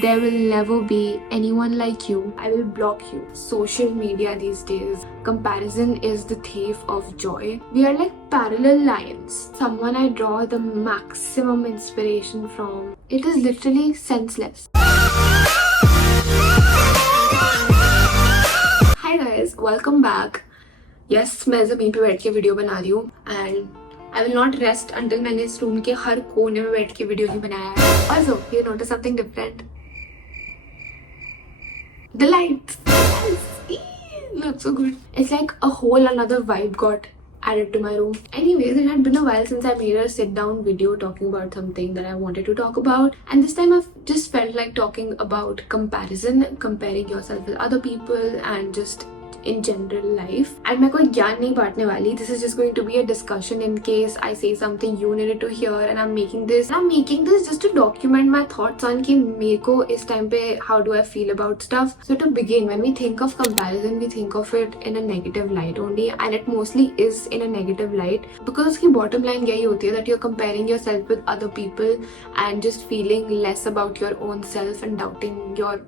There will never be anyone like you. I will block you. Social media these days, comparison is the thief of joy. We are like parallel lines. Someone I draw the maximum inspiration from. It is literally senseless. Hi guys, welcome back. Yes, मैं ज़मीन पे बैठ के video बना रही हूँ and I will not rest until मैंने इस रूम के हर कोने में बैठ के वीडियो नहीं बनाया है. Also, you notice something different? The lights. Yes. Looks so good. It's like a whole another vibe got added to my room. Anyways, it had been a while since I made a sit down video talking about something that I wanted to talk about, and this time I've just felt like talking about comparison, comparing yourself with other people and just in general life. And मैं कोई ज्ञान नहीं बांटने वाली. This is just going to be a discussion in case I say something you needed to hear, and I'm making this just to document my thoughts on कि मेरे को इस time पे how do I feel about stuff. So to begin, when we think of comparison, we think of it in a negative light only, and it mostly is in a negative light because उसकी bottom line यही होती है that you're comparing yourself with other people and just feeling less about your own self and doubting your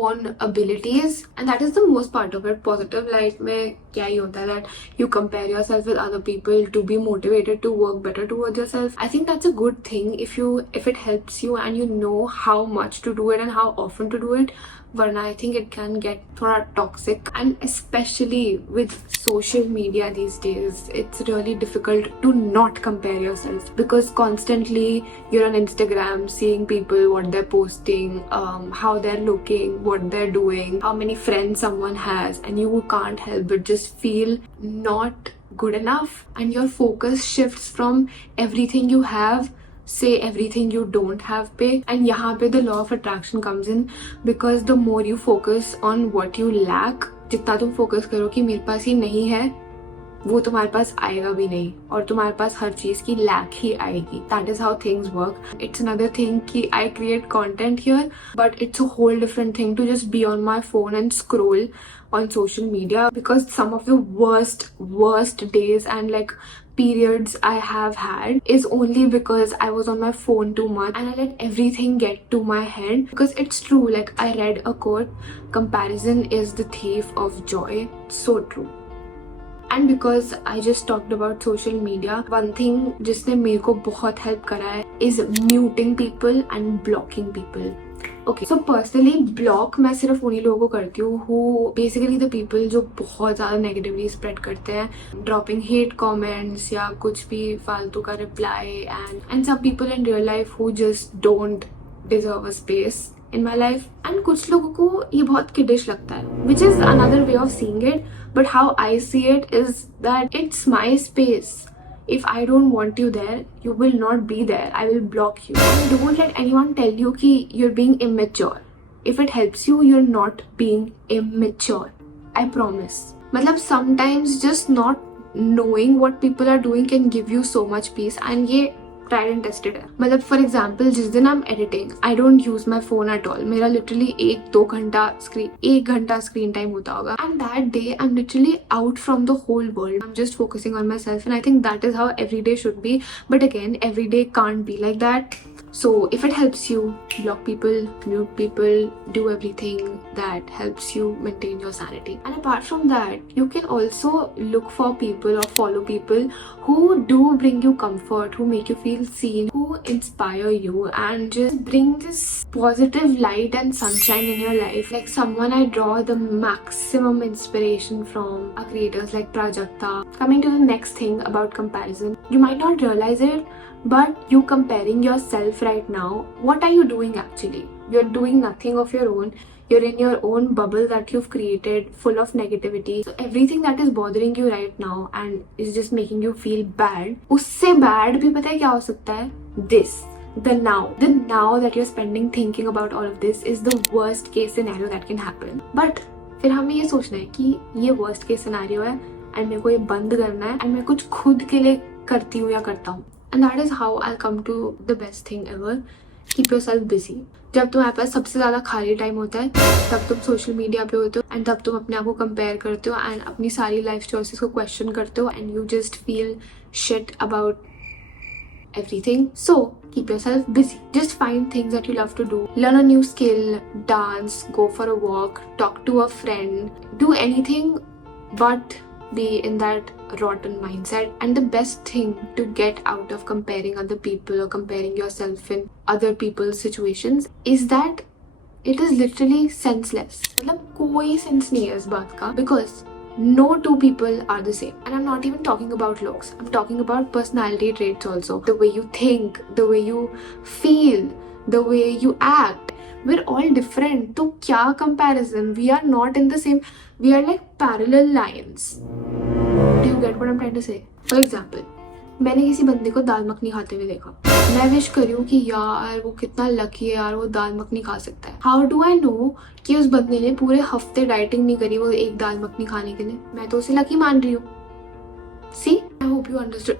own abilities, and that is the most part of it. Positive light में क्या ही होता है that you compare yourself with other people to be motivated to work better towards yourself. I think that's a good thing if it helps you and you know how much to do it and how often to do it. Varna, I think it can get थोड़ा toxic, and especially with social media these days, it's really difficult to not compare yourself because constantly you're on Instagram seeing people, what they're posting, how they're looking, what they're doing, how many friends someone has, and you can't help but just feel not good enough, and your focus shifts from everything you have, say everything you don't have पे, and यहाँ पे the law of attraction comes in because the more you focus on what you lack, जितना तुम focus करो कि मेरे पास ये नहीं है, वो तुम्हारे पास आएगा भी नहीं और तुम्हारे पास हर चीज की lack ही आएगी. That is how things work. It's another thing कि I create content here, but it's a whole different thing to just be on my phone and scroll on social media because some of the worst days and like periods I have had is only because I was on my phone too much and I let everything get to my head. Because it's true, like I read a quote, comparison is the thief of joy. So true. And because I just talked about social media, one thing जिसने मेरे को बहुत help करा है is muting people and blocking people. Okay, so personally block मैं सिर्फ उन्हीं लोगों को करती हूँ who basically the people जो बहुत ज़्यादा negatively spread करते हैं, dropping hate comments या कुछ भी फालतू का reply, and some people in real life who just don't deserve a space in my life. And कुछ लोगों को ये बहुत kiddish लगता है, which is another way of seeing it, but how I see it is that it's my space. If I don't want you there, you will not be there. I will block you. And don't let anyone tell you कि you're being immature. If it helps you, you're not being immature. I promise. मतलब sometimes just not knowing what people are doing can give you so much peace, and ये tried and tested है. मतलब for example, जिस दिन I'm editing, I don't use my phone at all. मेरा literally 1 घंटा screen time होता होगा. And that day I'm literally out from the whole world. I'm just focusing on myself, and I think that is how every day should be. But again, every day can't be like that. So if it helps you, block people, mute people, do everything that helps you maintain your sanity. And apart from that, you can also look for people or follow people who do bring you comfort, who make you feel seen, who inspire you and just bring this positive light and sunshine in your life. Like someone I draw the maximum inspiration from are creators like Prajakta. Coming to the next thing about comparison, you might not realize it, but you comparing yourself right now, what are you doing actually? You're doing nothing of your own. You're in your own bubble that you've created full of negativity. So everything that is bothering you right now and is just making you feel bad, उससे bad भी पता है क्या हो सकता है? The now that you're spending thinking about all of this is the worst case scenario that can happen. But फिर हमें ये सोचना है कि ये worst case scenario है and मेरे को ये बंद करना है and मैं कुछ खुद के लिए करती हूँ या करता हूँ. And that is how I'll come to the best thing ever. Keep yourself busy. जब तुम्हारे पास सबसे ज़्यादा खाली टाइम होता है तब तुम सोशल मीडिया पे होते हो एंड तब तुम अपने आप को कंपेयर करते हो एंड अपनी सारी लाइफ चॉइसेस को क्वेश्चन करते हो and you just feel shit about everything. So keep yourself busy. Just find things that you love to do. Learn a new skill, dance, go for a walk, talk to a friend, do anything but be in that rotten mindset. And the best thing to get out of comparing other people or comparing yourself in other people's situations is that it is literally senseless. मतलब कोई sense नहीं है इस बात का, because no two people are the same. And I'm not even talking about looks. I'm talking about personality traits also. The way you think, the way you feel, the way you act. We're all different. तो क्या comparison? We are not in the same. We are like parallel lines. Do you get what I'm trying to say? For example, मैंने किसी बंदे को दाल मखनी खाते हुए देखा. मैं विश करी हूँ कि यार वो कितना लकी है यार, वो दाल मखनी खा सकता है. हाउ डू आई नो कि उस बंदे ने पूरे हफ्ते डाइटिंग नहीं करी वो एक दाल मखनी खाने के लिए? मैं तो उसे लकी मान रही हूँ. See, I hope you understood.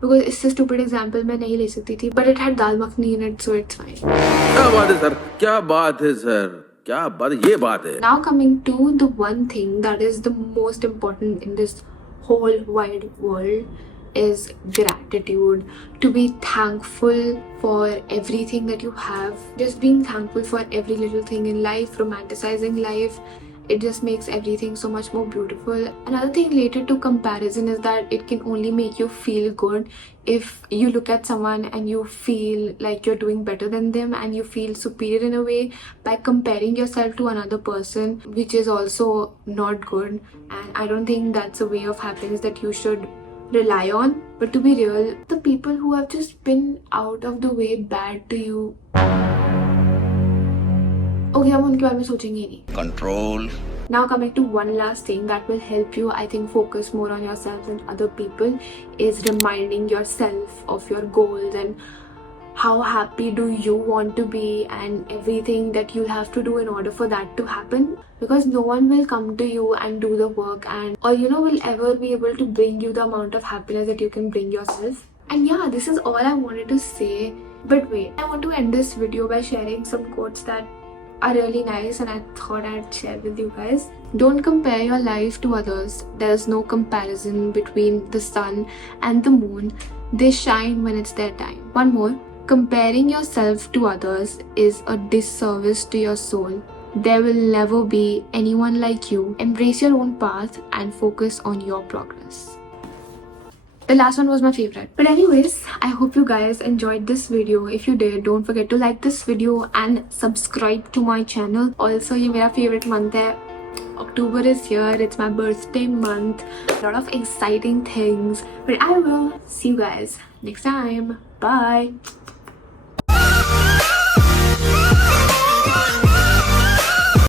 Because इससे स्टूपिड एग्जाम्पल मैं नहीं ले सकती थी, but it had dal makhani in it, so it's fine. क्या बात है सर, क्या बात है सर, क्या बात, ये बात है. Now coming to the one thing that is the most important in this whole wide world is gratitude. To be thankful for everything that you have. Just being thankful for every little thing in life, romanticizing life. It just makes everything so much more beautiful. Another thing related to comparison is that it can only make you feel good if you look at someone and you feel like you're doing better than them and you feel superior in a way by comparing yourself to another person, which is also not good. And I don't think that's a way of happiness that you should rely on. But to be real, the people who have just been out of the way bad to you, okay, हम उनके बारे में सोचेंगे ही नहीं. Control. Now coming to one last thing that will help you, I think, focus more on yourself and other people is reminding yourself of your goals and how happy do you want to be and everything that you'll have to do in order for that to happen. Because no one will come to you and do the work and or will ever be able to bring you the amount of happiness that you can bring yourself. And yeah, this is all I wanted to say. But wait, I want to end this video by sharing some quotes that are really nice and I thought I'd share with you guys. Don't compare your life to others. There's no comparison between the sun and the moon. They shine when it's their time. One more. Comparing yourself to others is a disservice to your soul. There will never be anyone like you. Embrace your own path and focus on your progress. The last one was my favorite. But anyways, I hope you guys enjoyed this video. If you did, don't forget to like this video and subscribe to my channel. Also, ये मेरा favorite month है. October is here. It's my birthday month. A lot of exciting things. But I will see you guys next time. Bye.